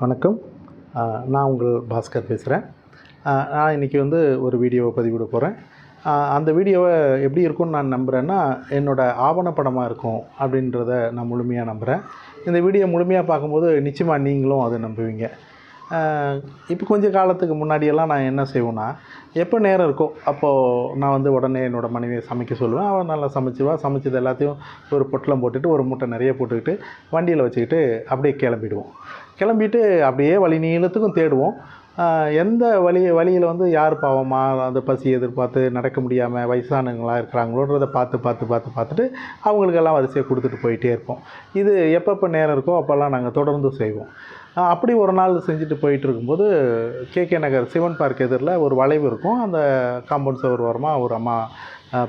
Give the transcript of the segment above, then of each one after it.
வணக்கம். நான் உங்கள் பாஸ்கர் பேசுகிறேன். நான் இன்றைக்கி ஒரு வீடியோவை பதிவிட போகிறேன். அந்த வீடியோவை எப்படி இருக்கும்னு நான் நம்புகிறேன்னா, என்னோடய ஆவணப்படமாக இருக்கும் அப்படின்றத நான் முழுமையாக நம்புகிறேன். இந்த வீடியோ முழுமையாக பார்க்கும்போது நிச்சயமாக நீங்களும் அதை நம்புவீங்க. இப்போ கொஞ்சம் காலத்துக்கு முன்னாடியெல்லாம் நான் என்ன செய்வேன்னா, எப்போ நேரம் இருக்கோ அப்போது நான் உடனே என்னோடய மனைவியை சமைக்க சொல்லுவேன். அவள் நல்லா சமைச்சிடுவா. சமைச்சது எல்லாத்தையும் ஒரு பொட்டலம் போட்டுட்டு ஒரு மூட்டை நிறைய போட்டுக்கிட்டு வண்டியில் வச்சுக்கிட்டு அப்படியே கிளம்பிட்டு அப்படியே வழி நீளத்துக்கும் தேடுவோம். எந்த வழியில் யார் பாவமாக அந்த பசி எதிர்பார்த்து நடக்க முடியாமல் வயசானவங்களாக இருக்கிறாங்களோன்றதை பார்த்துட்டு அவங்களுக்கெல்லாம் வரிசையை கொடுத்துட்டு போயிட்டே இருப்போம். இது எப்பப்போ நேரம் இருக்கோ அப்போல்லாம் நாங்கள் தொடர்ந்து செய்வோம். அப்படி ஒரு நாள் செஞ்சுட்டு போயிட்டு இருக்கும்போது கேகே நகர் சிவன் பார்க் எதிரில் ஒரு வளைவு இருக்கும். அந்த காம்பவுண்ட் சுவர் ஓரமாக ஒரு அம்மா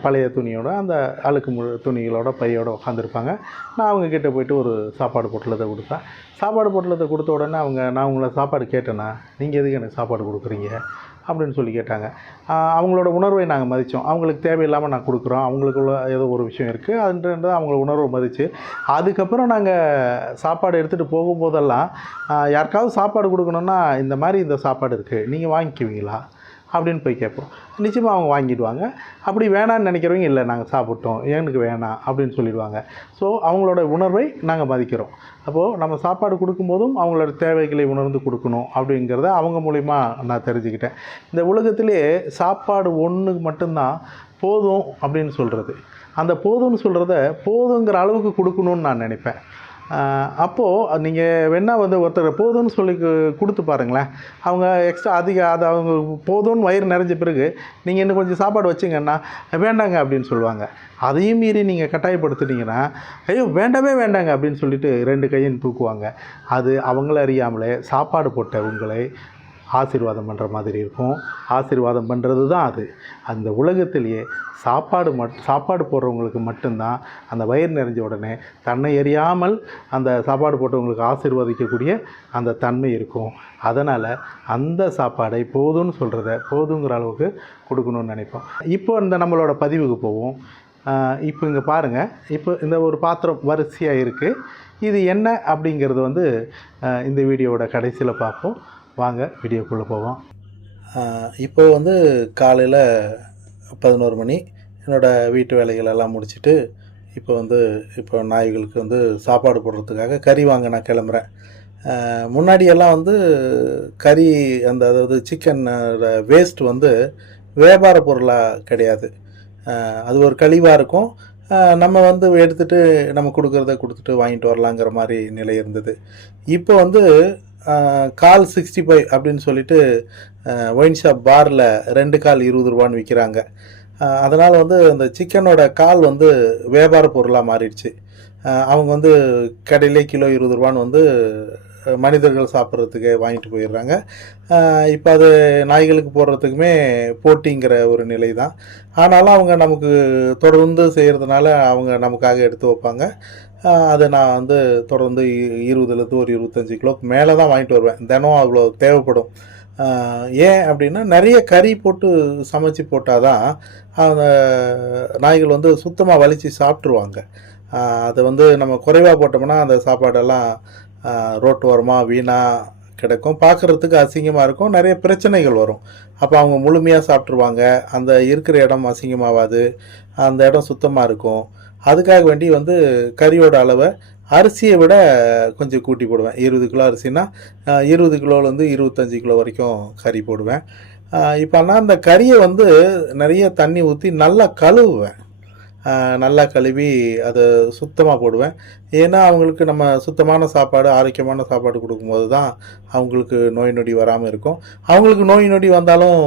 பழைய துணியோட அந்த அழுக்கு துணிகளோட பையோடு உட்காந்துருப்பாங்க. நான் அவங்கக்கிட்ட போய்ட்டு ஒரு சாப்பாடு பொட்டலத்தை கொடுத்தேன். சாப்பாடு பொட்டலத்தை கொடுத்த உடனே நான் உங்களை சாப்பாடு கேட்டேன்னா, நீங்கள் எதுக்கு எனக்கு சாப்பாடு கொடுக்குறீங்க அப்படின்னு சொல்லி கேட்டாங்க. அவங்களோட உணர்வை நாங்கள் மதித்தோம். அவங்களுக்கு தேவையில்லாமல் நான் கொடுக்குறோம், அவங்களுக்குள்ள ஏதோ ஒரு விஷயம் இருக்குது அதுன்றது அவங்கள உணர்வை மதித்து, அதுக்கப்புறம் நாங்கள் சாப்பாடு எடுத்துகிட்டு போகும்போதெல்லாம் யாருக்காவது சாப்பாடு கொடுக்கணுன்னா, இந்த சாப்பாடு இருக்குது, நீங்கள் வாங்கிக்குவீங்களா அப்படின்னு போய் கேட்போம். நிச்சயமாக அவங்க வாங்கிடுவாங்க. அப்படி வேணான்னு நினைக்கிறவங்க, இல்லை நாங்கள் சாப்பிட்டோம், எனக்கு வேணாம் அப்படின்னு சொல்லிடுவாங்க. ஸோ அவங்களோட உணர்வை நாங்கள் மதிக்கிறோம். அப்போது நம்ம சாப்பாடு கொடுக்கும்போதும் அவங்களோட தேவைகளை உணர்ந்து கொடுக்கணும் அப்படிங்கிறத அவங்க மூலிமா நான் தெரிஞ்சுக்கிட்டேன். இந்த உலகத்திலே சாப்பாடு ஒன்று மட்டும்தான் போதும் அப்படின்னு சொல்கிறது. அந்த போதும்னு சொல்கிறத போதுங்கிற அளவுக்கு கொடுக்கணுன்னு நான் நினைப்பேன். அப்போது நீங்கள் வேணால் ஒருத்தர் போதும்னு சொல்லி கொடுத்து பாருங்களேன். அவங்க எக்ஸ்ட்ரா அது அவங்க போதும்னு வயிறு நிறைஞ்ச பிறகு நீங்கள் இன்னும் கொஞ்சம் சாப்பாடு வச்சுங்கன்னா வேண்டாங்க அப்படின்னு சொல்லுவாங்க. அதையும் மீறி நீங்கள் கட்டாயப்படுத்துனீங்கன்னா, ஐயோ வேண்டாங்க அப்படின்னு சொல்லிட்டு 2 கையும் தூக்குவாங்க. அது அவங்கள அறியாமலே சாப்பாடு போட்ட உங்களை ஆசீர்வாதம் பண்ணுற மாதிரி இருக்கும். ஆசீர்வாதம் பண்ணுறது தான் அது. அந்த உலகத்திலேயே சாப்பாடு போடுறவங்களுக்கு மட்டும்தான் அந்த வயிறு நிறைஞ்ச உடனே தன்னை எறியாமல் அந்த சாப்பாடு போட்டவங்களுக்கு ஆசீர்வதிக்கக்கூடிய அந்த தன்மை இருக்கும். அதனால் அந்த சாப்பாடை போதும்னு சொல்கிறத போதுங்கிற அளவுக்கு கொடுக்கணும்னு நினைப்போம். இப்போ நம்மளோட பதிவுக்கு போவோம். இப்போ இங்கே பாருங்கள், இப்போ இந்த ஒரு பாத்திரம் வரிசையாக இருக்குது. இது என்ன அப்படிங்கிறது இந்த வீடியோவோட கடைசியில் பார்ப்போம். வாங்க வீடியோக்குள்ளே போவோம். இப்போ காலையில் 11 மணி. என்னோடய வீட்டு வேலைகளெல்லாம் முடிச்சுட்டு இப்போ நாய்களுக்கு சாப்பாடு போடுறதுக்காக கறி வாங்க நான் கிளம்புறேன். முன்னாடியெல்லாம் கறி அதாவது சிக்கனோட வேஸ்ட் வியாபார பொருளாக கிடையாது. அது ஒரு கழிவாக இருக்கும். நம்ம எடுத்துகிட்டு நம்ம கொடுக்குறத கொடுத்துட்டு வாங்கிட்டு வரலாங்கிற மாதிரி நிலை இருந்தது. இப்போ கால் 65 அப்படின்னு சொல்லிட்டு ஒயின் ஷாப் பாரில் 2 கால் 20 ரூபான்னு விற்கிறாங்க. அதனால் அந்த சிக்கனோட கால் வியாபார பொருளாக மாறிடுச்சு. அவங்க கடையிலே கிலோ 20 ரூபான்னு மனிதர்கள் சாப்பிட்றதுக்கு வாங்கிட்டு போயிடுறாங்க. இப்போ அது நாய்களுக்கு போடுறதுக்குமே போட்டிங்கிற ஒரு நிலை தான். ஆனாலும் அவங்க நமக்கு தொடர்ந்து செய்கிறதுனால அவங்க நமக்காக எடுத்து வைப்பாங்க. அதை நான் தொடர்ந்து 20லேருந்து ஒரு 25 கிலோக்கு மேலே தான் வாங்கிட்டு வருவேன். தினம் அவ்வளோ தேவைப்படும். ஏன் அப்படின்னா, நிறைய கறி போட்டு சமைச்சு போட்டால் தான் அந்த நாய்கள் சுத்தமாக வலித்து சாப்பிட்ருவாங்க. அதை நம்ம குறைவாக போட்டோம்னா அந்த சாப்பாடெல்லாம் ரோட்டு ஓரமாக வீணாக கிடக்கும். பார்க்குறதுக்கு அசிங்கமாக இருக்கும். நிறைய பிரச்சனைகள் வரும். அப்போ அவங்க முழுமையாக சாப்பிட்ருவாங்க. அந்த இருக்கிற இடம் அசிங்கமாகாது. அந்த இடம் சுத்தமாக இருக்கும். அதுக்காக வேண்டி கறியோட அளவை அரிசியை விட கொஞ்சம் கூட்டி போடுவேன். 20 கிலோ அரிசினா 20 கிலோலேருந்து 25 கிலோ வரைக்கும் கறி போடுவேன். இப்போ நான் அந்த கறியை நிறைய தண்ணி ஊற்றி நல்லா கழுவுவேன். நல்லா கழுவி அதை சுத்தமாக போடுவேன். ஏன்னா அவங்களுக்கு நம்ம சுத்தமான சாப்பாடு, ஆரோக்கியமான சாப்பாடு கொடுக்கும்போது தான் அவங்களுக்கு நோய் நொடி வராமல் இருக்கும். அவங்களுக்கு நோய் நொடி வந்தாலும்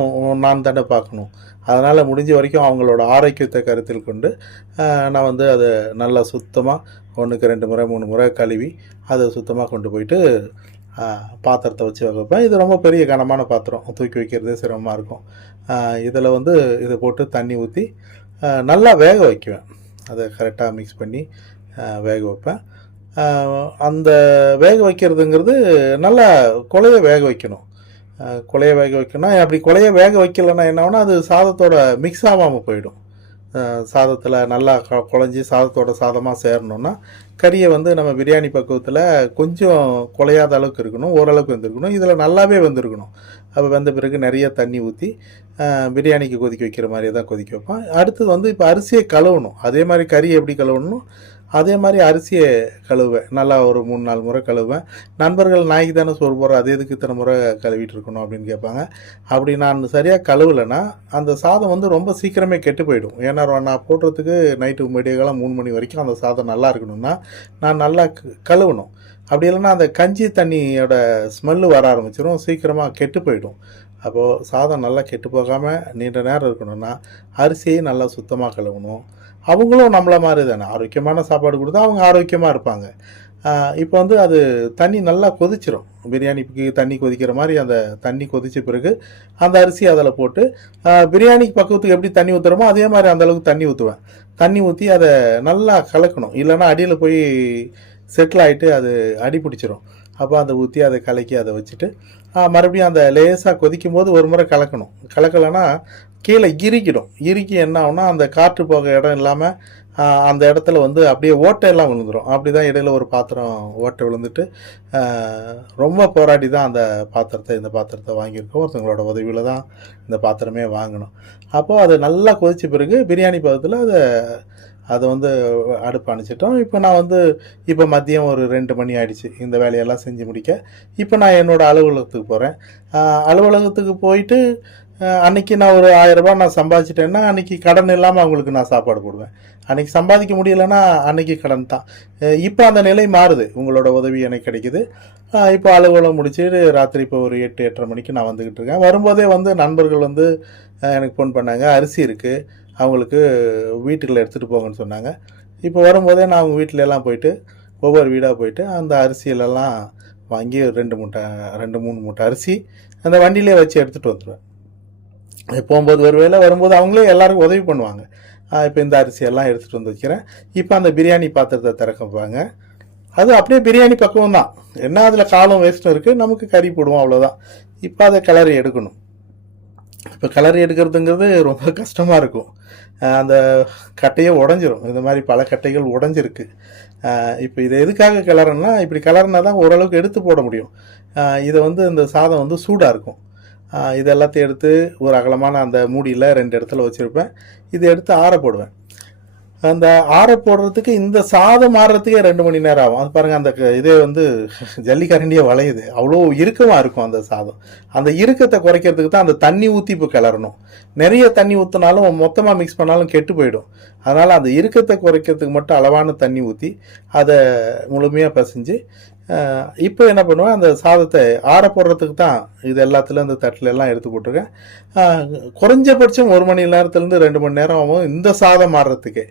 நான் தானே பார்க்கணும். அதனால் முடிஞ்ச வரைக்கும் அவங்களோட ஆரோக்கியத்தை கருத்தில் கொண்டு நான் அதை நல்லா சுத்தமாக 1க்கு 2 முறை 3 முறை கழுவி அதை சுத்தமாக கொண்டு போயிட்டு பாத்திரத்தை வச்சு வைப்பேன். இது ரொம்ப பெரிய கனமான பாத்திரம், தூக்கி வைக்கிறதே சிரமமாக இருக்கும். இதில் இதை போட்டு தண்ணி ஊற்றி நல்லா வேக வைக்குவேன். அதை கரெக்டாக மிக்ஸ் பண்ணி வேக வைப்பேன். அந்த வேக வைக்கிறதுங்கிறது நல்லா குழைய வேக வைக்கணும். குழைய வேக வைக்கணும். அப்படி குழைய வேக வைக்கலைன்னா என்ன ஆகும்னா, அது சாதத்தோட மிக்ஸ் ஆகாமல் போயிடும். சாதத்தில் நல்லா குழஞ்சி சாதத்தோட சாதமாக சேரணுன்னா கறியை வந்து நம்ம பிரியாணி பக்குவத்தில் கொஞ்சம் குலையாத அளவுக்கு இருக்கணும், ஓரளவுக்கு வெந்திருக்கணும். இதில் நல்லாவே வெந்திருக்கணும். அப்போ வெந்த பிறகு நிறைய தண்ணி ஊற்றி பிரியாணிக்கு கொதிக்க வைக்கிற மாதிரியே தான் கொதிக்க வைப்பேன். அடுத்தது வந்து இப்போ அரிசியை கழுவணும். அதே மாதிரி கறி எப்படி கழுவணும் அதே மாதிரி அரிசியை கழுவேன். நல்லா ஒரு 3-4 முறை கழுவேன். நண்பர்கள் நாய்க்கு தானே சோறு போடுறோம், அது எதுக்கு இத்தனை முறை கழுவிட்டு இருக்கணும் அப்படின்னு கேட்பாங்க. அப்படி நான் சரியாக கழுவலைன்னா அந்த சாதம் வந்து ரொம்ப சீக்கிரமே கெட்டு போயிடும். ஏன்னா நான் போடுறதுக்கு நைட்டு விடியகாலம் 3 மணி வரைக்கும் அந்த சாதம் நல்லா இருக்கணும்னா நான் நல்லா கழுவணும். அப்படி இல்லைன்னா அந்த கஞ்சி தண்ணியோட ஸ்மெல்லு வர ஆரம்பிச்சிடும், சீக்கிரமாக கெட்டு போயிடும். அப்போது சாதம் நல்லா கெட்டு போகாமல் நீண்ட நேரம் இருக்கணும்னா அரிசியை நல்லா சுத்தமாக கழுவணும். அவங்களும் நம்மள மாதிரி தானே, ஆரோக்கியமான சாப்பாடு கொடுத்தா அவங்க ஆரோக்கியமாக இருப்பாங்க. இப்போ வந்து அது தண்ணி நல்லா கொதிச்சிடும். பிரியாணிக்கு தண்ணி கொதிக்கிற மாதிரி அந்த தண்ணி கொதித்த பிறகு அந்த அரிசி அதில் போட்டு பிரியாணிக்கு பக்குவத்துக்கு எப்படி தண்ணி ஊற்றுறோமோ அதே மாதிரி அந்தளவுக்கு தண்ணி ஊற்றுவேன். தண்ணி ஊற்றி அதை நல்லா கலக்கணும், இல்லைன்னா அடியில் போய் செட்டில் ஆகிட்டு அது அடி பிடிச்சிரும். அப்போ அதை ஊற்றி அதை கலக்கி அதை வச்சுட்டு மறுபடியும் அந்த லேசாக கொதிக்கும் போது ஒரு முறை கலக்கணும். கலக்கலைன்னா கீழே இறுக்கி என்ன ஆகும்னா அந்த காற்று போக இடம் இல்லாமல் அந்த இடத்துல வந்து அப்படியே ஓட்டையெல்லாம் விழுந்துடும். அப்படி தான் இடையில ஒரு பாத்திரம் ஓட்டை விழுந்துட்டு ரொம்ப போராடி தான் இந்த பாத்திரத்தை வாங்கியிருக்கோம். ஒருத்தவங்களோட உதவியில் தான் இந்த பாத்திரமே வாங்கணும். அப்போது அது நல்லா கொதித்த பிறகு பிரியாணி பதத்தில் அதை வந்து அடுப்பு அணைச்சிட்டோம். இப்போ மதியம் ஒரு 2 மணி ஆகிடுச்சு இந்த வேலையெல்லாம் செஞ்சு முடிக்க. இப்போ நான் என்னோடய அலுவலகத்துக்கு போகிறேன். அலுவலகத்துக்கு போயிட்டு அன்றைக்கி நான் ஒரு 1000 ரூபாய் நான் சம்பாதிச்சிட்டேன்னா அன்றைக்கி கடன் இல்லாமல் அவங்களுக்கு நான் சாப்பாடு போடுவேன். அன்றைக்கி சம்பாதிக்க முடியலைன்னா அன்றைக்கி கடன் தான். இப்போ அந்த நிலை மாறுது, உங்களோட உதவி எனக்கு கிடைக்குது. இப்போ அலுவலகம் முடிச்சுட்டு ராத்திரி இப்போ ஒரு 8-8:30 மணிக்கு நான் வந்துக்கிட்டு இருக்கேன். வரும்போதே வந்து நண்பர்கள் வந்து எனக்கு ஃபோன் பண்ணாங்க, அரிசி இருக்குது அவங்களுக்கு வீட்டுக்குள்ளே எடுத்துகிட்டு போங்கன்னு சொன்னாங்க. இப்போ வரும்போதே நான் அவங்க வீட்டிலலாம் போயிட்டு ஒவ்வொரு வீடாக போயிட்டு அந்த அரிசியிலலாம் வாங்கி 2-3 மூட்டை அரிசி அந்த வண்டியிலே வச்சு எடுத்துகிட்டு வந்துடுவேன். போகும்போது வரும்போது அவங்களே எல்லாருக்கும் உதவி பண்ணுவாங்க. இப்போ இந்த அரிசியெல்லாம் எடுத்துகிட்டு வந்து வைக்கிறேன். இப்போ அந்த பிரியாணி பாத்திரத்தை திறக்கப்பாங்க. அது அப்படியே பிரியாணி பக்குவம் தான், என்ன அதில் காலம் வேஸ்ட்டும் இருக்குது, நமக்கு கறி போடுவோம், அவ்வளோதான். இப்போ அதை கிளறி எடுக்கணும். இப்போ கிளறி எடுக்கிறதுங்கிறது ரொம்ப கஷ்டமாக இருக்கும். அந்த கட்டையே உடஞ்சிரும். இந்த மாதிரி பல கட்டைகள் உடஞ்சிருக்கு. இப்போ இதை எதுக்காக கிளறன்னா, இப்படி கிளறினா தான் ஓரளவுக்கு எடுத்து போட முடியும். இதை வந்து இந்த சாதம் வந்து சூடாக இருக்கும். இது எல்லாத்தையும் எடுத்து ஒரு அகலமான அந்த மூடியில் 2 இடத்துல வச்சுருப்பேன். இதை எடுத்து ஆற போடுவேன். அந்த ஆற போடுறதுக்கு இந்த சாதம் ஆடுறதுக்கே 2 மணி நேரம் ஆகும். அது பாருங்கள், அந்த இதே வந்து ஜல்லிக்கரண்டியே வளையுது, அவ்வளோ இறுக்கமாக இருக்கும் அந்த சாதம். அந்த இறுக்கத்தை குறைக்கிறதுக்கு தான் அந்த தண்ணி ஊற்றி இப்போ கிளறணும். நிறைய தண்ணி ஊற்றினாலும் மொத்தமாக மிக்ஸ் பண்ணாலும் கெட்டு போயிடும். அதனால் அந்த இறுக்கத்தை குறைக்கிறதுக்கு மட்டும் அளவான தண்ணி ஊற்றி அதை முழுமையாக பசைஞ்சு இப்போ என்ன பண்ணுவேன், அந்த சாதத்தை ஆற போடுறதுக்கு தான் இது எல்லாத்துலேயும் அந்த தட்டில் எல்லாம் எடுத்து போட்டிருக்கேன். குறைஞ்சபட்சம் 1 மணி நேரத்துலேருந்து 2 மணி நேரம் ஆகும் இந்த சாதம் ஆடுறதுக்கே.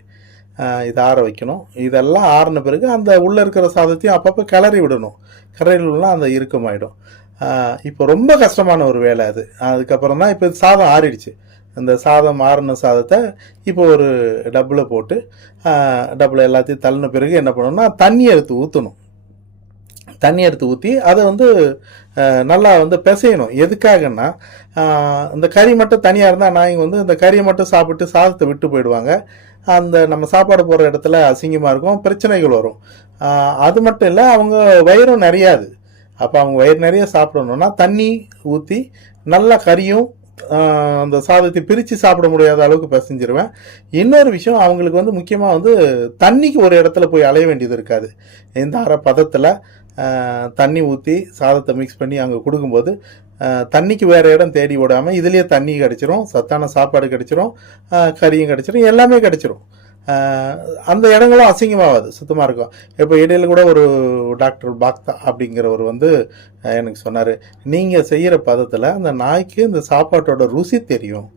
இதை ஆற வைக்கணும். இதெல்லாம் ஆறின பிறகு அந்த உள்ளே இருக்கிற சாதத்தையும் அப்பப்போ கிளறி விடணும். கிளறி விடலாம் அந்த இறுக்கமாயிடும். இப்போ ரொம்ப கஷ்டமான ஒரு வேலை அது. அதுக்கப்புறம் தான் இப்போ சாதம் ஆறிடுச்சு. அந்த சாதம் ஆறின சாதத்தை இப்போ ஒரு டப்பில் போட்டு டப்பில் எல்லாத்தையும் தள்ளின பிறகு என்ன பண்ணணும்னா தண்ணி எடுத்து ஊற்றணும். தண்ணி எடுத்து ஊற்றி அதை வந்து நல்லா வந்து பிசையணும். எதுக்காகன்னா, இந்த கறி மட்டும் தனியாக இருந்தால் நாய்ங்க வந்து இந்த கறியை மட்டும் சாப்பிட்டு சாதத்தை விட்டு போயிடுவாங்க. அந்த நம்ம சாப்பாடு போகிற இடத்துல அசிங்கமாக இருக்கும், பிரச்சனைகள் வரும். அது மட்டும் இல்லை, அவங்க வயிறும் நிறையாது. அப்போ அவங்க வயிறு நிறைய சாப்பிடணுன்னா தண்ணி ஊற்றி நல்லா கறியும் அந்த சாதத்தை பிரித்து சாப்பிட முடியாத அளவுக்கு பிசைஞ்சிருவேன். இன்னொரு விஷயம், அவங்களுக்கு வந்து முக்கியமாக வந்து தண்ணிக்கு ஒரு இடத்துல போய் அலைய வேண்டியது இருக்காது. இந்த அரை பதத்தில் தண்ணி ஊற்றி சாதத்தை மிக்ஸ் பண்ணி அங்கே கொடுக்கும்போது தண்ணிக்கு வேறு இடம் தேடி விடாமல் இதுலேயே தண்ணி கிடச்சிரும், சத்தான சாப்பாடு கிடச்சிரும், கறியும் கிடச்சிரும், எல்லாமே கிடச்சிரும். அந்த இடங்களும் அசிங்கமாகாது, சுத்தமாக இருக்கும். இப்போ இடையில கூட ஒரு டாக்டர் பாக்தா அப்படிங்கிறவர் வந்து எனக்கு சொன்னார், நீங்கள் செய்கிற பதத்தில் அந்த நாய்க்கு இந்த சாப்பாட்டோட ருசி தெரியும்,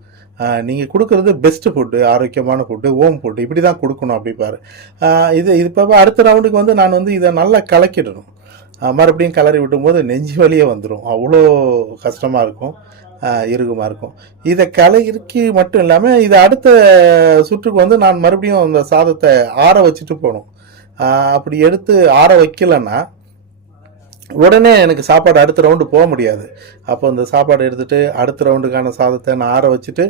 நீங்கள் கொடுக்குறது பெஸ்ட்டு ஃபுட்டு, ஆரோக்கியமான ஃபுட்டு, ஹோம் ஃபுட்டு, இப்படி தான் கொடுக்கணும் அப்படிப்பாரு. இது இப்போ அடுத்த ரவுண்டுக்கு வந்து நான் வந்து இதை நல்லா கலக்கிடணும். மறுபடியும் கிளறி விட்டும்போது நெஞ்சு வலியே வந்துடும், அவ்வளோ கஷ்டமாக இருக்கும், இறுக்கமாக இருக்கும். இதை கிளறி மட்டும் இல்லாமல் இதை அடுத்த சுற்றுக்கு வந்து நான் மறுபடியும் அந்த சாதத்தை ஆற வச்சுட்டு போகணும். அப்படி எடுத்து ஆற வைக்கலைன்னா உடனே எனக்கு சாப்பாடு அடுத்த ரவுண்டு போக முடியாது. அப்போ இந்த சாப்பாடு எடுத்துகிட்டு அடுத்த ரவுண்டுக்கான சாதத்தை நான் ஆற வச்சுட்டு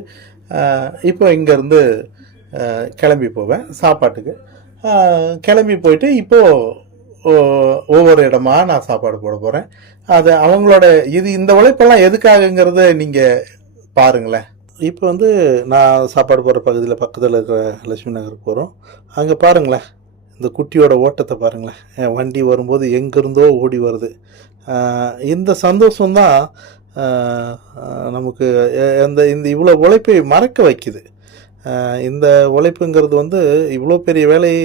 இப்போ இங்கேருந்து கிளம்பி போவேன் சாப்பாட்டுக்கு. கிளம்பி போயிட்டு இப்போது ஒவ்வொரு இடமா நான் சாப்பாடு போட போகிறேன். அது அவங்களோட இந்த உழைப்பெல்லாம் எதுக்காகங்கிறத நீங்கள் பாருங்களேன். இப்போ வந்து நான் சாப்பாடு போடுற பகுதியில் பக்கத்தில் இருக்கிற லட்சுமி நகருக்கு போகிறோம். அங்கே பாருங்களேன், இந்த குட்டியோட ஓட்டத்தை பாருங்களேன். என் வண்டி வரும்போது எங்கேருந்தோ ஓடி வருது. இந்த சந்தோஷம்தான் நமக்கு இந்த இவ்வளோ உழைப்பை மறக்க வைக்குது. இந்த உழைப்புங்கிறது வந்து இவ்வளோ பெரிய வேலையை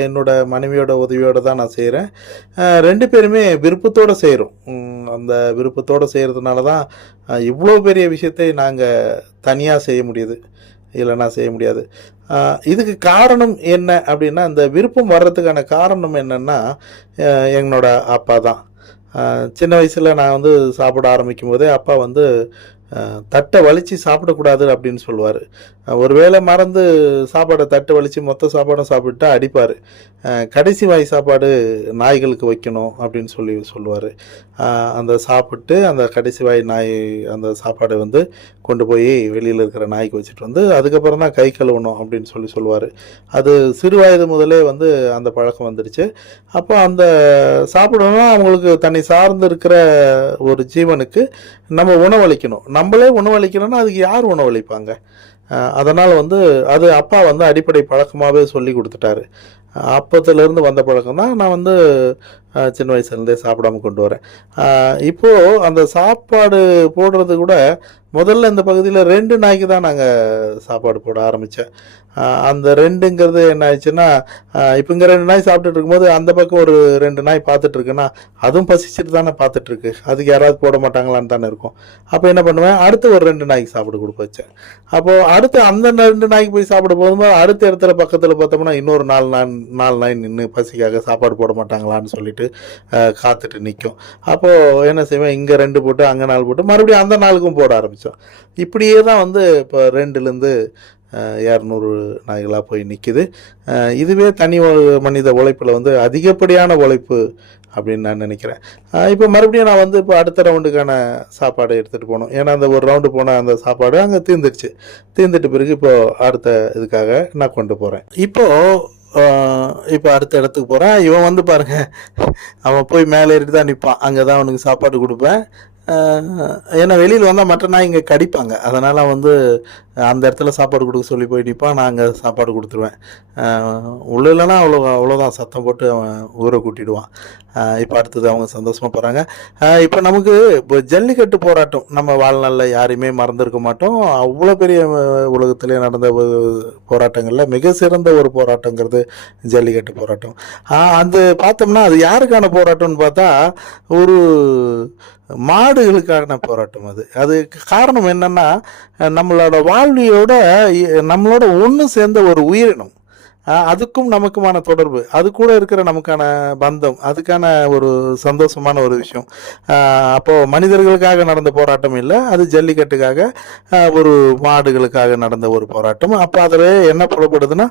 என்னோட மனைவியோட உதவியோடு தான் நான் செய்கிறேன். 2 பேருமே விருப்பத்தோடு செய்கிறோம். அந்த விருப்பத்தோடு செய்கிறதுனால தான் இவ்வளோ பெரிய விஷயத்தை நாங்கள் தனியாக செய்ய முடியுது, இல்லைன்னா செய்ய முடியாது. இதுக்கு காரணம் என்ன அப்படின்னா, அந்த விருப்பம் வர்றதுக்கான காரணம் என்னென்னா என்னோட அப்பா தான். சின்ன வயசில் நான் வந்து சாப்பிட ஆரம்பிக்கும் போதே அப்பா வந்து தட்டை வலித்து சாப்பிடக்கூடாது அப்படின்னு சொல்லுவார். ஒருவேளை மறந்து சாப்பாடை தட்டை வலித்து மொத்த சாப்பாடும் சாப்பிட்டா அடிப்பார். கடைசி வாய் சாப்பாடு நாய்களுக்கு வைக்கணும் அப்படின்னு சொல்லுவார். அந்த சாப்பிட்டு அந்த கடைசி வாய் நாய் அந்த சாப்பாடை வந்து கொண்டு போய் வெளியில் இருக்கிற நாய்க்கு வச்சுட்டு வந்து அதுக்கப்புறம் தான் கை கழுவணும் அப்படின்னு சொல்லுவார். அது சிறு வயது முதலே வந்து அந்த பழக்கம் வந்துடுச்சு. அப்போ அந்த சாப்பிடணும்னா அவங்களுக்கு தன்னை சார்ந்து இருக்கிற ஒரு ஜீவனுக்கு நம்ம உணவளிக்கணும். நம்மளே உணவளிக்கணும்னா அதுக்கு யார் உணவளிப்பாங்க? அதனால் வந்து அது அப்பா வந்து அடிப்படை பழக்கமாகவே சொல்லி கொடுத்துட்டாரு. அப்பத்துலேருந்து வந்த பழக்கம் தான் நான் வந்து சின்ன வயசுலேருந்தே சாப்பிடாம கொண்டு வரேன். இப்போது அந்த சாப்பாடு போடுறது கூட முதல்ல இந்த பகுதியில் 2 நாய்க்கு தான் நாங்கள் சாப்பாடு போட ஆரம்பித்தேன். அந்த 2ங்கிறது என்ன ஆயிடுச்சுன்னா, இப்போ இங்கே 2 நாய் சாப்பிட்டுட்டு இருக்கும்போது அந்த பக்கம் ஒரு 2 நாய் பார்த்துட்ருக்குன்னா அதுவும் பசிச்சுட்டு தானே பார்த்துட்ருக்கு, அதுக்கு யாராவது போட மாட்டாங்களான்னு தானே இருக்கும். அப்போ என்ன பண்ணுவேன், அடுத்து ஒரு 2 நாய்க்கு சாப்பிட கொடுப்ப வச்சேன். அப்போது அடுத்து அந்த 2 நாய்க்கு போய் சாப்பிட போகும்போது அடுத்த இடத்துல பக்கத்தில் பார்த்தோம்னா இன்னொரு 4 நாய் நின்று பசிக்காக சாப்பாடு போட மாட்டாங்களான்னு சொல்லிட்டு காத்துட்டு நிற்கும். அப்போது என்ன செய்வேன், இங்கே 2 போட்டு அங்கே 4 போட்டு மறுபடியும் அந்த 4க்கும் போட ஆரம்பித்தோம். இப்படியே தான் வந்து இப்போ 2லேருந்து 200 நாய்களாக போய் நிற்கிது. இதுவே தனி மனித உழைப்பில் வந்து அதிகப்படியான உழைப்பு அப்படின்னு நான் நினைக்கிறேன். இப்போ மறுபடியும் நான் வந்து இப்போ அடுத்த ரவுண்டுக்கான சாப்பாடு எடுத்துகிட்டு போகணும். ஏன்னா அந்த ஒரு ரவுண்டு போன அந்த சாப்பாடு அங்கே தீர்ந்துட்டு பிறகு இப்போது அடுத்த இதுக்காக நான் கொண்டு போகிறேன். இப்போ அடுத்த இடத்துக்கு போகிறேன். இவன் வந்து பாருங்கள், அவன் போய் மேலே ஏறிட்டு தான் நிற்பான். அங்கே தான் அவனுக்கு சாப்பாடு கொடுப்பேன். ஏன்னா வெளியில் வந்தால் மற்ற நாய் இங்கே கடிப்பாங்க. அதனால் வந்து அந்த இடத்துல சாப்பாடு கொடுக்க சொல்லி போய் நிற்பான். நான் அங்கே சாப்பாடு கொடுத்துருவேன். உள்ள இல்லைன்னா அவ்வளோதான், சத்தம் போட்டு அவன் ஊரை கூட்டிடுவான். இப்போ அடுத்தது அவங்க சந்தோஷமாக போகிறாங்க. இப்போ நமக்கு இப்போ ஜல்லிக்கட்டு போராட்டம் நம்ம வாழ்நாளில் யாரையுமே மறந்துருக்க மாட்டோம். அவ்வளோ பெரிய உலகத்திலே நடந்த போராட்டங்களில் மிக சிறந்த ஒரு போராட்டங்கிறது ஜல்லிக்கட்டு போராட்டம். அது பார்த்தோம்னா அது யாருக்கான போராட்டம்னு பார்த்தா ஒரு மாடுகளுக்கான போராட்டம். அது காரணம் என்னன்னா, நம்மளோட வாழ்வியோட நம்மளோட ஒன்று சேர்ந்த ஒரு உயிரினம், அதுக்கும் நமக்குமான தொடர்பு, அது கூட இருக்கிற நமக்கான பந்தம், அதுக்கான ஒரு சந்தோஷமான ஒரு விஷயம். அப்போது மனிதர்களுக்காக நடந்த போராட்டம் இல்லை, அது ஜல்லிக்கட்டுக்காக ஒரு மாடுகளுக்காக நடந்த ஒரு போராட்டம். அப்போ அதில் என்ன புலப்படுதுன்னா,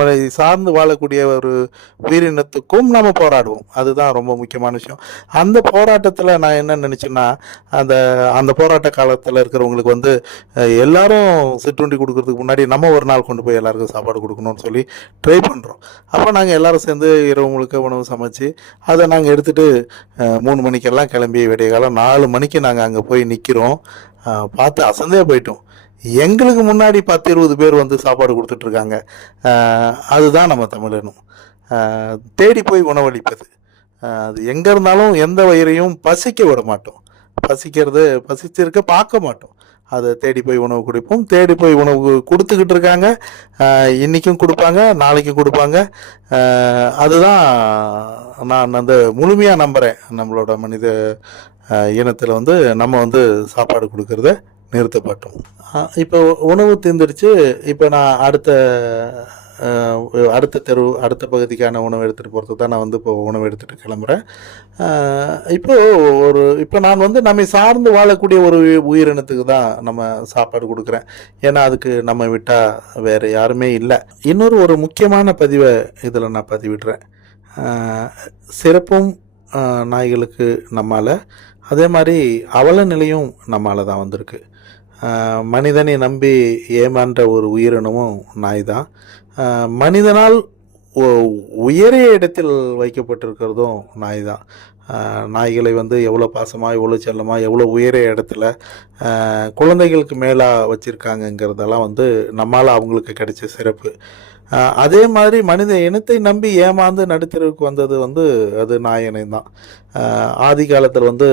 நம்மை சார்ந்து வாழக்கூடிய ஒரு உயிரினத்துக்கும் நம்ம போராடுவோம். அதுதான் ரொம்ப முக்கியமான விஷயம். அந்த போராட்டத்தில் நான் என்ன நினச்சேன்னா, அந்த போராட்ட காலத்தில் இருக்கிறவங்களுக்கு வந்து எல்லாரும் சிற்றுண்டி கொடுக்குறதுக்கு முன்னாடி நம்ம ஒரு நாள் கொண்டு போய் எல்லாருக்கும் சாப்பாடு கொடுக்கணும்னு சொல்லி ட்ரை பண்ணுறோம். அப்போ நாங்கள் எல்லோரும் சேர்ந்து இரவு முழுக்க உணவு சமைச்சு அதை நாங்கள் எடுத்துகிட்டு 3 மணிக்கெல்லாம் கிளம்பி விடிய காலம் 4 மணிக்கு நாங்கள் அங்கே போய் நிற்கிறோம். பார்த்து அசந்தே போயிட்டோம். எங்களுக்கு முன்னாடி 10-20 பேர் வந்து சாப்பாடு கொடுத்துட்ருக்காங்க. அதுதான் நம்ம தமிழனும். தேடி போய் உணவளிப்பது. அது எங்கே இருந்தாலும் எந்த வயிறையும் பசிக்க விட மாட்டோம். பசிச்சிருக்க பார்க்க மாட்டோம். அதை தேடி போய் உணவு கொடுப்போம். தேடி போய் உணவு கொடுத்துக்கிட்டு இருக்காங்க. இன்றைக்கும் கொடுப்பாங்க, நாளைக்கும் கொடுப்பாங்க. அதுதான் நான் அந்த முழுமையாக நம்புகிறேன். நம்மளோட மனித இனத்தில் வந்து நம்ம வந்து சாப்பாடு கொடுக்கறத நிறுத்தப்பட்டோம். இப்போ உணவு தீர்ந்துடுச்சு. இப்போ நான் அடுத்த பகுதிக்கான உணவு எடுத்துகிட்டு போகிறதுக்கு தான் நான் வந்து இப்போ உணவு எடுத்துகிட்டு கிளம்புறேன். இப்போ நான் வந்து நம்மை சார்ந்து வாழக்கூடிய ஒரு உயிரினத்துக்கு தான் நம்ம சாப்பாடு கொடுக்குறேன். ஏன்னா அதுக்கு நம்ம விட்டால் வேறு யாருமே இல்லை. ஒரு முக்கியமான பதிவை இதில் நான் பதிவிடுறேன். சிறப்பும் நாய்களுக்கு நம்மால், அதே மாதிரி அவல நிலையும் நம்மால் தான் வந்திருக்கு. மனிதனை நம்பி ஏமான்ற ஒரு உயிரினமும் நாய் தான். மனிதனால் உயரிய இடத்தில் வைக்கப்பட்டிருக்கிறதும் நாய் தான். நாய்களை வந்து எவ்வளோ பாசமாக, எவ்வளோ செல்லமாக, எவ்வளோ உயரிய இடத்துல குழந்தைகளுக்கு மேலாக வச்சுருக்காங்கங்கிறதெல்லாம் வந்து நம்மால் அவங்களுக்கு கிடைச்ச சிறப்பு. அதே மாதிரி மனித இனத்தை நம்பி ஏமாந்து நடுத்தருவுக்கு வந்தது வந்து அது நாய் இனம் தான். ஆதி காலத்தில் வந்து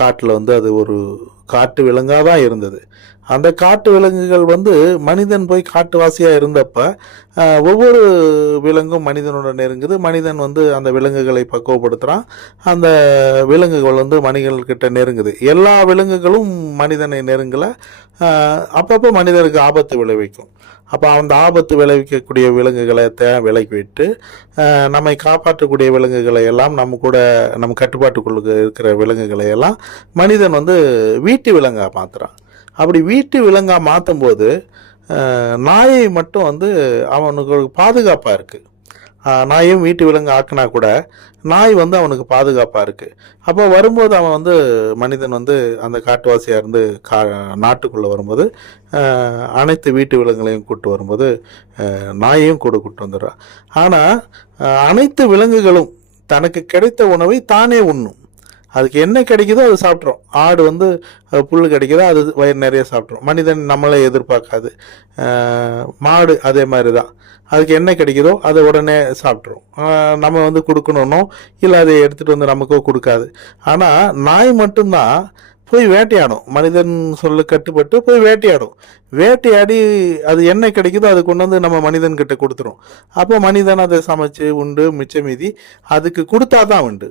காட்டில் வந்து அது ஒரு காட்டு விலங்காக தான் இருந்தது. அந்த காட்டு விலங்குகள் வந்து மனிதன் போய் காட்டுவாசியாக இருந்தப்ப ஒவ்வொரு விலங்கும் மனிதனோட நெருங்குது. மனிதன் வந்து அந்த விலங்குகளை பக்குவப்படுத்துகிறான். அந்த விலங்குகள் வந்து மனிதர்கிட்ட நெருங்குது. எல்லா விலங்குகளும் மனிதனை நெருங்கலை. அப்பப்போ மனிதருக்கு ஆபத்து விளைவிக்கும். அப்போ அந்த ஆபத்து விளைவிக்கக்கூடிய விலங்குகளை விலக்கி விட்டு நம்மை காப்பாற்றக்கூடிய விலங்குகளை எல்லாம் நம்ம கட்டுப்பாட்டுக்குள்ள இருக்கிற விலங்குகளை எல்லாம் மனிதன் வந்து வீட்டு விலங்காக மாற்றுறான். அப்படி வீட்டு விலங்காக மாற்றும் போது நாயை மட்டும் வந்து அவனுக்கு பாதுகாப்பாக இருக்குது. நாயும் வீட்டு விலங்கு ஆக்கினா கூட நாய் வந்து அவனுக்கு பாதுகாப்பாக இருக்குது. அப்போ வரும்போது அவன் வந்து மனிதன் வந்து அந்த காட்டுவாசியாக இருந்து நாட்டுக்குள்ளே வரும்போது அனைத்து வீட்டு விலங்குகளையும் கூப்பிட்டு வரும்போது நாயையும் கூட கூப்பிட்டு வந்துடுறான். ஆனால் அனைத்து விலங்குகளும் தனக்கு கிடைத்த உணவை தானே உண்ணும். அதுக்கு என்ன கிடைக்குதோ அது சாப்பிட்றோம். ஆடு வந்து புல் கிடைக்குதோ அது வயிறு நிறைய சாப்பிட்றோம். மனிதன் நம்மளே எதிர்பார்க்காது. மாடு அதே மாதிரி தான். அதுக்கு என்ன கிடைக்குதோ அதை உடனே சாப்பிட்றோம். நம்ம வந்து கொடுக்கணுன்னோ இல்லை அதை எடுத்துகிட்டு வந்து நமக்கோ கொடுக்காது. ஆனால் நாய் மட்டும்தான் போய் வேட்டையாடும். மனிதன் சொல்ல கட்டுப்பட்டு போய் வேட்டையாடும். வேட்டையாடி அது என்ன கிடைக்குதோ அது கொண்டு வந்து நம்ம மனிதன்கிட்ட கொடுத்துரும். அப்போ மனிதன் அதை சமைச்சு உண்டு மிச்ச மீதி அதுக்கு கொடுத்தா தான் உண்டு.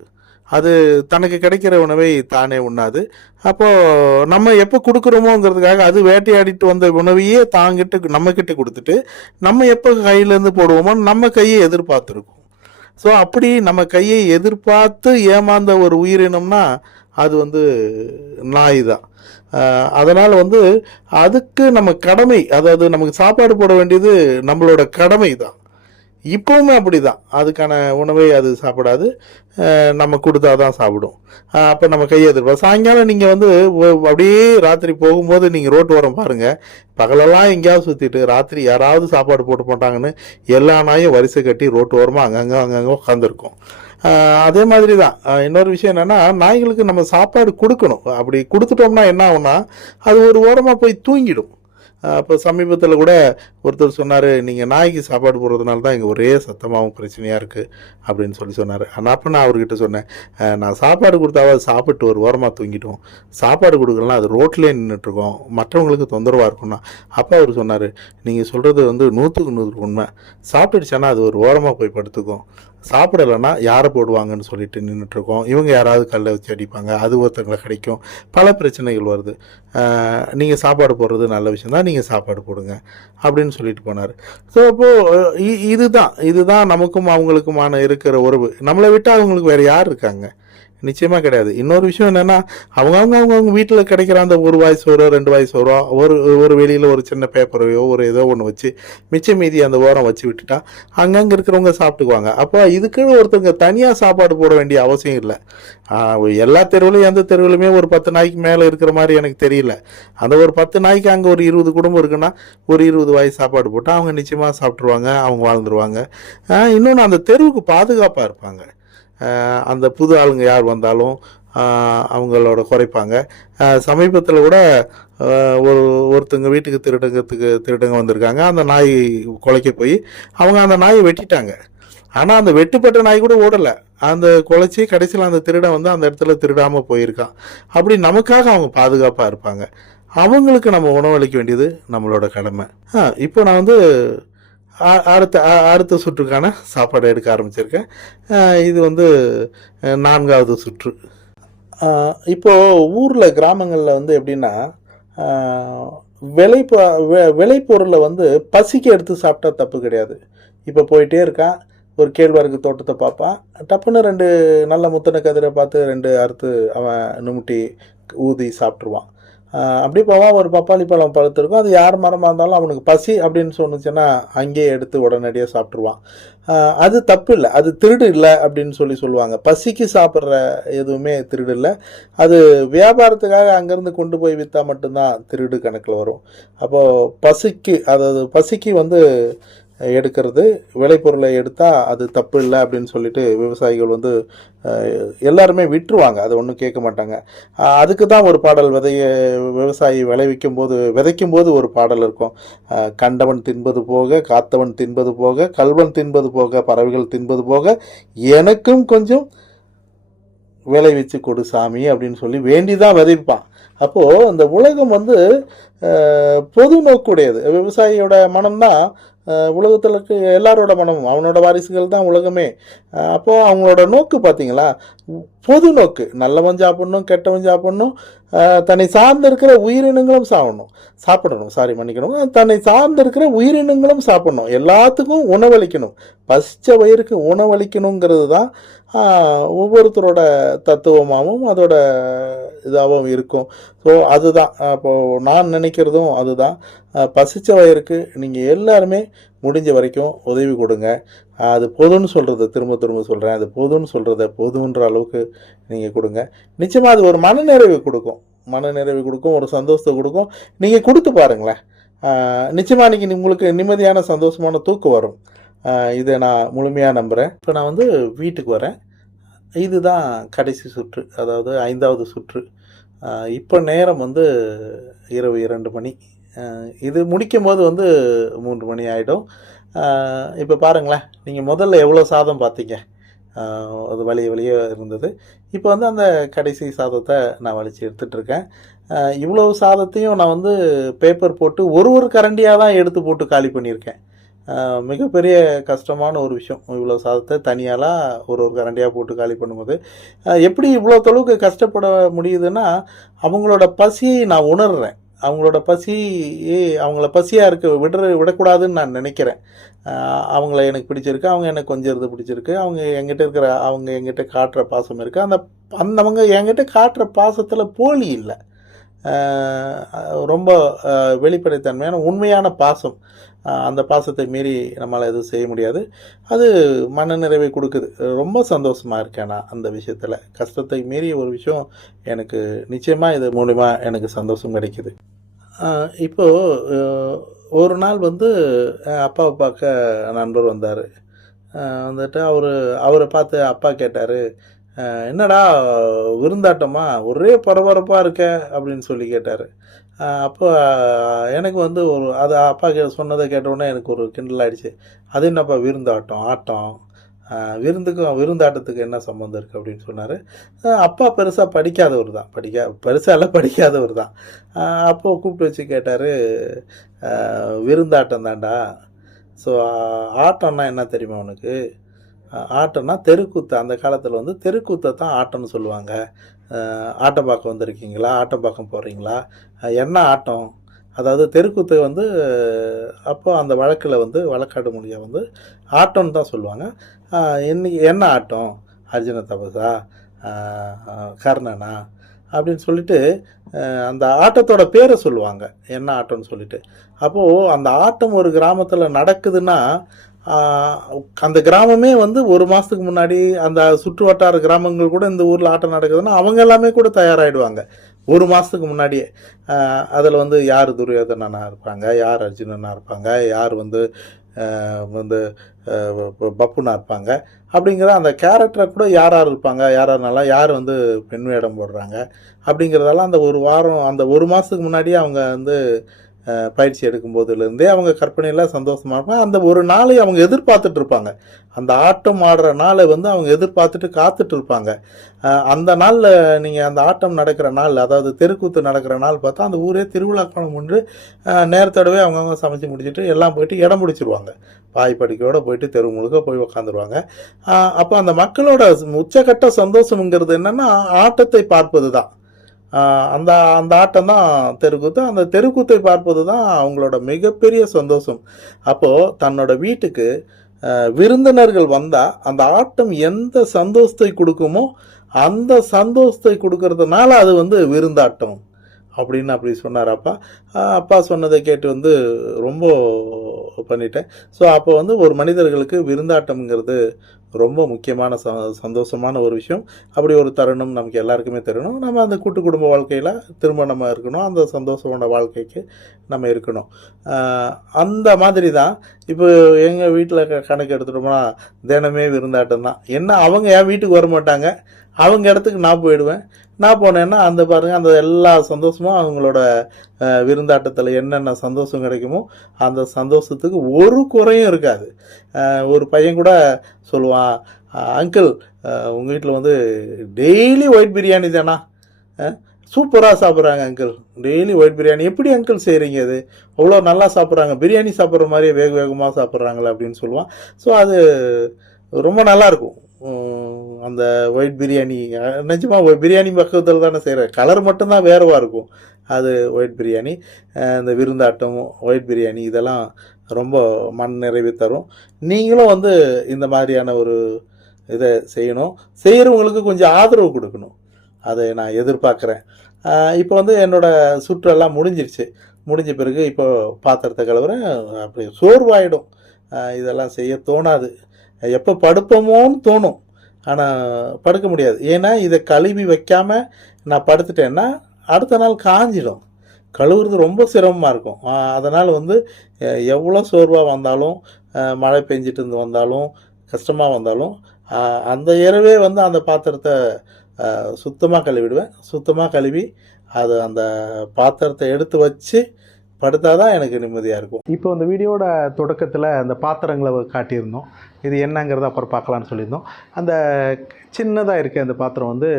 அது தனக்கு கிடைக்கிற உணவை தானே உண்ணாது. அப்போது நம்ம எப்போ கொடுக்குறோமோங்கிறதுக்காக அது வேட்டையாடிட்டு வந்த உணவையே நம்மக்கிட்ட கொடுத்துட்டு நம்ம எப்போ கையிலேருந்து போடுவோமோ நம்ம கையை எதிர்பார்த்துருக்கோம். ஸோ அப்படி நம்ம கையை எதிர்பார்த்து ஏமாந்த ஒரு உயிரினம்னா அது வந்து நாய் தான். அதனால் வந்து அதுக்கு நம்ம கடமை, அதாவது நமக்கு சாப்பாடு போட வேண்டியது நம்மளோட கடமை தான். இப்போவுமே அப்படி தான். அதுக்கான உணவை அது சாப்பிடாது. நம்ம கொடுத்தா தான் சாப்பிடும். அப்போ நம்ம கையை எதிர்ப்போம். சாயங்காலம் நீங்கள் வந்து அப்படியே ராத்திரி போகும்போது நீங்கள் ரோட்டு ஓரம் பாருங்கள். பகலெல்லாம் எங்கேயாவது சுற்றிட்டு ராத்திரி யாராவது சாப்பாடு போட்டு போட்டாங்கன்னு எல்லா நாயும் வரிசை கட்டி ரோட்டு ஓரமாக அங்கங்கே உட்காந்துருக்கும். அதே மாதிரி தான் இன்னொரு விஷயம் என்னென்னா, நாய்களுக்கு நம்ம சாப்பாடு கொடுக்கணும். அப்படி கொடுத்துட்டோம்னா என்ன ஆகும்னா அது ஒரு ஓரமாக போய் தூங்கிடும். அப்போ சமீபத்தில் கூட ஒருத்தர் சொன்னார், நீங்கள் நாய்க்கு சாப்பாடு போடுறதுனால தான் இங்கே ஒரே சத்தமாகவும் பிரச்சனையாக இருக்குது அப்படின்னு சொன்னார். ஆனால் அப்போ நான் அவர்கிட்ட சொன்னேன், நான் சாப்பாடு கொடுத்தாவது சாப்பிட்டு ஒரு ஓரமாக தூங்கிட்டோம். சாப்பாடு கொடுக்கலாம் அது ரோட்லேயே நின்றுட்டுருக்கோம், மற்றவங்களுக்கு தொந்தரவாக இருக்கும்னா. அப்போ அவர் சொன்னார், நீங்கள் சொல்கிறது வந்து 100க்கு 100 உண்மை. சாப்பிட்டுடுச்சானா அது ஒரு ஓரமாக போய் படுத்துக்கும். சாப்பிடலைன்னா யாரை போடுவாங்கன்னு சொல்லிட்டு நின்றுட்டுருக்கோம். இவங்க யாராவது கல்லை வச்சு அடிப்பாங்க, அது ஒருத்தங்களை கிடைக்கும், பல பிரச்சனைகள் வருது. நீங்கள் சாப்பாடு போடுறது நல்ல விஷயம் தான், நீங்கள் சாப்பாடு போடுங்க அப்படின்னு சொல்லிட்டு போனார். ஸோ அப்போது இதுதான் நமக்கும் அவங்களுக்குமான இருக்கிற உறவு. நம்மளை விட்டு அவங்களுக்கு வேறு யார் இருக்காங்க? நிச்சயமாக கிடையாது. இன்னொரு விஷயம் என்னென்னா, அவங்கவுங்க வீட்டில் கிடைக்கிற அந்த ஒரு வாய் சோறோ 2 வாய் சோறோ ஒரு வெளியில் ஒரு சின்ன பேப்பரையோ ஒரு ஏதோ ஒன்று வச்சு மிச்ச மீதி அந்த ஓரம் வச்சு விட்டுட்டா அங்கங்கே இருக்கிறவங்க சாப்பிட்டுக்குவாங்க. அப்போ இதுக்குன்னு ஒருத்தங்க தனியாக சாப்பாடு போட வேண்டிய அவசியம் இல்லை. எல்லா தெருவிலையும் எந்த தெருவிலுமே ஒரு 10 நாய்க்கு மேலே இருக்கிற மாதிரி எனக்கு தெரியல. அந்த ஒரு 10 நாய்க்கு அங்கே ஒரு 20 குடும்பம் இருக்குன்னா ஒரு 20 வாய் சாப்பாடு போட்டால் அவங்க நிச்சயமாக சாப்பிட்ருவாங்க, அவங்க வாழ்ந்துருவாங்க. இன்னொன்று அந்த தெருவுக்கு பாதுகாப்பாக இருப்பாங்க. அந்த புது ஆளுங்க யார் வந்தாலும் அவங்களோட குறைப்பாங்க. சமீபத்தில் கூட ஒருத்தங்க வீட்டுக்கு திருடங்க வந்திருக்காங்க. அந்த நாய் குலைக்க போய் அவங்க அந்த நாயை வெட்டிட்டாங்க. ஆனால் அந்த வெட்டுப்பட்ட நாய் கூட ஓடலை, அந்த குலைச்சி கடைசியில் அந்த திருடன் வந்து அந்த இடத்துல திருடாமல் போயிருக்கான். அப்படி நமக்காக அவங்க பாதுகாப்பாக இருப்பாங்க. அவங்களுக்கு நம்ம உணவளிக்க வேண்டியது நம்மளோட கடமை. இப்போ நான் வந்து அடுத்த சுற்றுக்கான சாப்பாடு எடுக்க ஆரம்பிச்சிருக்கேன். இது வந்து 4வது சுற்று. இப்போது ஊரில் கிராமங்களில் வந்து எப்படின்னா, விளைபொருளை வந்து பசிக்கு எடுத்து சாப்பிட்டா தப்பு கிடையாது. இப்போ போயிட்டே இருக்கான், ஒரு கேழ்வரகு தோட்டத்தை பார்ப்பான், டப்புன்னு 2 நல்ல முத்தின கதிரை பார்த்து 2 அறுத்து அவன் நுமுட்டி ஊதி சாப்பிட்ருவான். அப்படி போவான், ஒரு பப்பாளி பழம் பழுத்திருக்கும். அது யார் மரமாக இருந்தாலும் அவனுக்கு பசி அப்படின்னு சொன்னுச்சுன்னா அங்கேயே எடுத்து உடனடியாக சாப்பிட்ருவான். அது தப்பு இல்லை, அது திருடு இல்லை அப்படின்னு சொல்லுவாங்க. பசிக்கு சாப்பிட்ற எதுவுமே திருடு இல்லை. அது வியாபாரத்துக்காக அங்கேருந்து கொண்டு போய் விற்றா மட்டும்தான் திருடு கணக்கில் வரும். அப்போது பசிக்கு, அதாவது பசிக்கு எடுக்கிறது, விளைபொருளை எடுத்தால் அது தப்பு இல்லை அப்படின்னு சொல்லிட்டு விவசாயிகள் எல்லாருமே விட்டுருவாங்க, அது ஒன்றும் கேட்க மாட்டாங்க. அதுக்கு தான் ஒரு பாடல், விவசாயி விதைக்கும் போது ஒரு பாடல் இருக்கும். கண்டவன் தின்பது போக, காத்தவன் தின்பது போக, கல்வன் தின்பது போக, பறவைகள் தின்பது போக, எனக்கும் கொஞ்சம் விளைவிச்சு கொடு சாமி அப்படின்னு சொல்லி வேண்டிதான் விதைப்பான். அப்போது அந்த உலகம் பொது நோக்குடையது. விவசாயியோட மனம்தான் உலகத்தில் இருக்க எல்லாரோட மனமும், அவனோட வாரிசுகள் தான் உலகமே. அப்போது அவங்களோட நோக்கு பார்த்தீங்களா, பொது நோக்கு. நல்லவன் சாப்பிடணும், கெட்டவன் சாப்பிடணும், தன்னை சார்ந்து இருக்கிற உயிரினங்களும் மன்னிக்கணும், தன்னை சார்ந்து இருக்கிற உயிரினங்களும் சாப்பிடணும், எல்லாத்துக்கும் உணவளிக்கணும், பசிச்ச வயிறுக்கு உணவளிக்கணுங்கிறது தான் ஒவ்வொருத்தரோட தத்துவமாகவும் அதோட இதாகவும் இருக்கும். ஸோ அதுதான் இப்போது நான் நினைக்கிறதும் அதுதான். பசிச்ச வயிறுக்கு நீங்கள் எல்லாருமே முடிஞ்ச வரைக்கும் உதவி கொடுங்க. அது போதும்னு சொல்கிறத திரும்ப சொல்கிறேன், அது போதும்னு சொல்கிறத போதுன்ற அளவுக்கு நீங்கள் கொடுங்க. நிச்சயமாக அது ஒரு மனநிறைவு கொடுக்கும், ஒரு சந்தோஷத்தை கொடுக்கும். நீங்கள் கொடுத்து பாருங்களேன், நிச்சயமாக அன்றைக்கி உங்களுக்கு நிம்மதியான சந்தோஷமான தூக்கம் வரும். இதை நான் முழுமையாக நம்புகிறேன். இப்போ நான் வீட்டுக்கு வரேன். இதுதான் கடைசி சுற்று, அதாவது 5வது சுற்று. இப்போ நேரம் இரவு 2 மணி. இது முடிக்கும் போது 3 மணி ஆகிடும். இப்போ பாருங்களேன், நீங்கள் முதல்ல எவ்வளோ சாதம் பார்த்தீங்க, அது வழியே இருந்தது. இப்போ அந்த கடைசி சாதத்தை நான் வலித்து எடுத்துகிட்ருக்கேன். இவ்வளோ சாதத்தையும் நான் பேப்பர் போட்டு ஒரு கரண்டியாக தான் எடுத்து போட்டு காலி பண்ணியிருக்கேன். மிகப்பெரிய கஷ்டமான ஒரு விஷயம். இவ்வளோ சாதத்தை தனியாலாம் ஒரு கரண்டியாக போட்டு காலி பண்ணும்போது எப்படி இவ்வளோ தொழுவுக்கு கஷ்டப்பட முடியுதுன்னா, அவங்களோட பசியை நான் உணர்கிறேன். அவங்களோட அவங்கள பசியாக விடக்கூடாதுன்னு நான் நினைக்கிறேன். அவங்கள எனக்கு பிடிச்சிருக்கு, அவங்க எனக்கு கொஞ்சம் பிடிச்சிருக்கு, அவங்க எங்கிட்ட காட்டுற பாசம் இருக்குது. அவங்க என்கிட்ட காட்டுற பாசத்தில் போலி இல்லை, ரொம்ப வெளிப்படைத்தன்மையான உண்மையான பாசம். அந்த பாசத்தை மீறி நம்மளால் எதுவும் செய்ய முடியாது. அது மன நிறைவை கொடுக்குது. ரொம்ப சந்தோஷமாக இருக்கேன் நான் அந்த விஷயத்தில். கஷ்டத்தை மீறி ஒரு விஷயம் எனக்கு நிச்சயமாக இது மூலிமா எனக்கு சந்தோஷம் கிடைக்கிது. இப்போது ஒரு நாள் அப்பாவை பார்க்க நண்பர் வந்தார். அவரை பார்த்து அப்பா கேட்டார், என்னடா விருந்தாட்டமா, ஒரே பரபரப்பாக இருக்க அப்படின்னு சொல்லி கேட்டார். அப்போ எனக்கு அது அப்பா சொன்னதை கேட்டவுடனே எனக்கு ஒரு கிண்டல் ஆகிடுச்சு. அது என்னப்பா ஆட்டம், விருந்தாட்டத்துக்கு என்ன சம்மந்தம் இருக்குது அப்படின்னு சொன்னார். அப்பா பெருசாக படிக்காதவர் தான். அப்போ கூப்பிட்டு வச்சு கேட்டார், விருந்தாட்டம் தான்டா. ஸோ ஆட்டம்னா என்ன தெரியுமா உனக்கு? ஆட்டம்னா தெருக்கூத்து. அந்த காலத்தில் தெருக்கூத்தை தான் ஆட்டம்னு சொல்லுவாங்க. ஆட்டம் பார்க்க வந்திருக்கீங்களா, ஆட்டம் பார்க்க போகிறீங்களா, என்ன ஆட்டம்? அதாவது தெருக்கூத்து அப்போ அந்த வழக்கில் வழக்காடு மொழியாக ஆட்டம்னு தான் சொல்லுவாங்க. என்ன ஆட்டம்? அர்ஜுன தபசா, கர்ணனா அப்படின்னு சொல்லிட்டு அந்த ஆட்டத்தோட பேரை சொல்லுவாங்க, என்ன ஆட்டம்னு சொல்லிட்டு. அப்போது அந்த ஆட்டம் ஒரு கிராமத்தில் நடக்குதுன்னா அந்த கிராமமே ஒரு மாதத்துக்கு முன்னாடி, அந்த சுற்று வட்டார கிராமங்கள் கூட இந்த ஊரில் ஆட்டம் நடக்குதுன்னா அவங்க எல்லாமே கூட தயாராகிடுவாங்க ஒரு மாதத்துக்கு முன்னாடியே. அதில் யார் துரியோதனனாக இருப்பாங்க, யார் அர்ஜுனனாக இருப்பாங்க, யார் பப்புனா இருப்பாங்க அப்படிங்கிற அந்த கேரக்டரை கூட யார் இருப்பாங்க, யாராருனால யார் பெண் வேடம் போடுறாங்க அப்படிங்கிறதெல்லாம் அந்த ஒரு வாரம், அந்த ஒரு மாதத்துக்கு முன்னாடியே அவங்க பயிற்சி எடுக்கும்போதுலேருந்தே அவங்க கற்பனையில் சந்தோஷமாக இருப்பாங்க. அந்த ஒரு நாளை அவங்க எதிர்பார்த்துட்டு இருப்பாங்க. அந்த ஆட்டம் ஆடுற நாளை அவங்க எதிர்பார்த்துட்டு காத்துட்டு இருப்பாங்க. அந்த நாளில் நீங்கள் அந்த ஆட்டம் நடக்கிற நாள், அதாவது தெருக்கூத்து நடக்கிற நாள் பார்த்தா அந்த ஊரே திருவிழா காலம் ஒன்று நேரத்தோடவே அவங்கவுங்க சமைச்சு முடிச்சுட்டு எல்லாம் போயிட்டு இடம் பிடிச்சிருவாங்க. பாய் படுக்கையோடு போயிட்டு தெரு முழுக்க போய் உக்காந்துருவாங்க. அப்போ அந்த மக்களோட உச்சக்கட்ட சந்தோஷம்ங்கிறது என்னென்னா ஆட்டத்தை பார்ப்பது தான். அந்த ஆட்டம் தான் தெருக்கூத்து. அந்த தெருக்கூத்தை பார்ப்பது தான் அவங்களோட மிகப்பெரிய சந்தோஷம். அப்போது தன்னோட வீட்டுக்கு விருந்தினர்கள் வந்தால் அந்த ஆட்டம் எந்த சந்தோஷத்தை கொடுக்குமோ அந்த சந்தோஷத்தை கொடுக்கறதுனால அது விருந்தாட்டம். அப்படின்னு அப்படி சொன்னார் அப்பா. அப்பா சொன்னதை கேட்டு வந்து ரொம்ப பண்ணிட்டேன். ஸோ அப்போ வந்து ஒரு மனிதர்களுக்கு விருந்தாட்டம்ங்கிறது ரொம்ப முக்கியமான சந்தோஷமான ஒரு விஷயம். அப்படி ஒரு தருணம் நமக்கு எல்லாருக்குமே தெரியணும். நம்ம அந்த கூட்டு குடும்ப வாழ்க்கையில் திருமணமாக இருக்கணும். அந்த சந்தோஷமான வாழ்க்கைக்கு நம்ம இருக்கணும். அந்த மாதிரி தான் இப்போ எங்கள் வீட்டில் கணக்கு எடுத்துட்டோம்னா தினமே விருந்தாட்டம் தான். என்ன அவங்க என் வீட்டுக்கு வர மாட்டாங்க, அவங்க இடத்துக்கு நான் போயிடுவேன். நான் போனேன்னா அந்த பாருங்கள் அந்த எல்லா சந்தோஷமும் அவங்களோட விருந்தாட்டத்தில் என்னென்ன சந்தோஷம் கிடைக்குமோ அந்த சந்தோஷத்துக்கு ஒரு குறையும் இருக்காது. ஒரு பையன் கூட சொல்லுவான், அங்கிள் உங்கள் வீட்டில் வந்து டெய்லி ஒயிட் பிரியாணி தானா, சூப்பராக சாப்பிட்றாங்க அங்கிள், டெய்லி ஒயிட் பிரியாணி எப்படி அங்கிள் செய்கிறீங்க, அது அவ்வளோ நல்லா சாப்பிட்றாங்க, பிரியாணி சாப்பிட்ற மாதிரியே வேக வேகமாக சாப்பிட்றாங்களே அப்படின்னு சொல்லுவான். ஸோ அது ரொம்ப நல்லாயிருக்கும். அந்த ஒயிட் பிரியாணி நிஜமாக பிரியாணி பக்கத்தில் தானே செய்கிறேன், கலர் மட்டும்தான் வேறவாக இருக்கும். அது ஒயிட் பிரியாணி, இந்த விருந்தாட்டம் ஒயிட் பிரியாணி இதெல்லாம் ரொம்ப மன நிறைவு தரும். நீங்களும் வந்து இந்த மாதிரியான ஒரு இதை செய்யணும். செய்கிறவங்களுக்கு கொஞ்சம் ஆதரவு கொடுக்கணும், அதை நான் எதிர்பார்க்குறேன். இப்போ வந்து என்னோடய சுற்றெல்லாம் முடிஞ்சிருச்சு. முடிஞ்ச பிறகு இப்போ பாத்திரத்தை கழுவுறேன். அப்படி சோர்வாயிடும், இதெல்லாம் செய்ய தோணாது. எப்போ படுப்போமோன்னு தோணும், ஆனால் படுக்க முடியாது. ஏன்னா இதை கழுவி வைக்காமல் நான் படுத்துட்டேன்னா அடுத்த நாள் காஞ்சிடும். கழுவுறது ரொம்ப சிரமமாக இருக்கும். அதனால் வந்து எவ்வளோ சோர்வாக வந்தாலும், மழை பெஞ்சிட்டு இருந்து வந்தாலும், கஷ்டமாக வந்தாலும் அந்த இரவே வந்து அந்த பாத்திரத்தை சுத்தமாக கழுவிடுவேன். சுத்தமாக கழுவி அதை அந்த பாத்திரத்தை எடுத்து வச்சு படுத்தால் தான் எனக்கு நிம்மதியாக இருக்கும். இப்போ இந்த வீடியோட தொடக்கத்தில் அந்த பாத்திரங்களை காட்டியிருந்தோம். இது என்னங்கிறத அப்புறம் பார்க்கலான்னு சொல்லியிருந்தோம். அந்த சின்னதாக இருக்க அந்த பாத்திரம் வந்து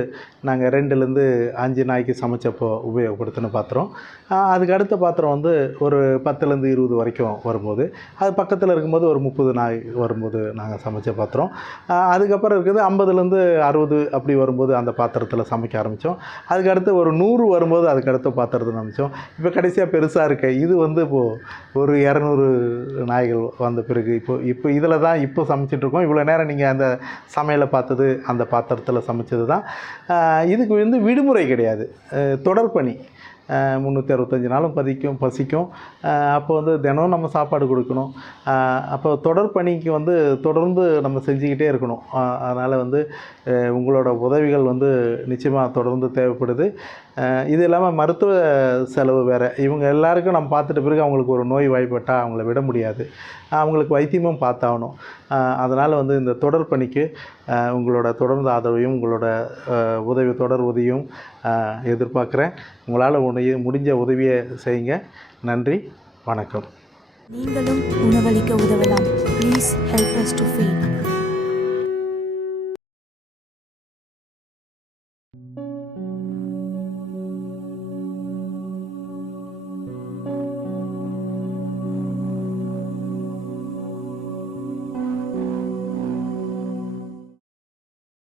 நாங்கள் 2லேருந்து 5 நாய்க்கு சமைச்சப்போ உபயோகப்படுத்தின பாத்திரம். அதுக்கு அடுத்த பாத்திரம் வந்து ஒரு 10லேருந்து 20 வரைக்கும் வரும்போது, அது பக்கத்தில் இருக்கும்போது ஒரு 30 நாய் வரும்போது நாங்கள் சமைச்ச பாத்திரம். அதுக்கப்புறம் இருக்குது 50லேருந்து 60 அப்படி வரும்போது அந்த பாத்திரத்தில் சமைக்க ஆரம்பித்தோம். அதுக்கு அடுத்து ஒரு 100 வரும்போது அதுக்கு அடுத்த பாத்திரத்தை சமைச்சோம். இப்போ கடைசியாக பெருசாக இருக்க இது வந்து இப்போது ஒரு 200 நாய்கள் வந்த பிறகு இப்போ இதில் தான் இப்போ சமைச்சிட்ருக்கோம். இவ்வளோ நேரம் நீங்கள் அந்த சமையலை பார்த்தது அந்த பாத்திரத்தில் சமைச்சது தான். இதுக்கு வந்து விடுமுறை கிடையாது, தொடர் பணி. 365 நாளும் பசிக்கும். அப்போ வந்து தினம் நம்ம சாப்பாடு கொடுக்கணும். அப்போ தொடர் பணிக்கு வந்து தொடர்ந்து நம்ம செஞ்சுக்கிட்டே இருக்கணும். அதனால் வந்து உங்களோட உதவிகள் வந்து நிச்சயமாக தொடர்ந்து தேவைப்படுது. இது இல்லாமல் மருத்துவ செலவு வேறு. இவங்க எல்லாருக்கும் நம்ம பார்த்துட்ட பிறகு அவங்களுக்கு ஒரு நோய் வாய்ப்பட்டால் அவங்கள விட முடியாது, அவங்களுக்கு வைத்தியமும் பார்த்தாகணும். அதனால் வந்து இந்த தொடர் பணிக்கு உங்களோட தொடர்ந்து ஆதரவையும் உங்களோட தொடர் உதவியும் எதிர்பார்க்குறேன். உங்களால் முடிஞ்ச உதவியை செய்யுங்க. நன்றி, வணக்கம். நீங்களும் உணவளிக்க உதவலாம். Please help us to feet.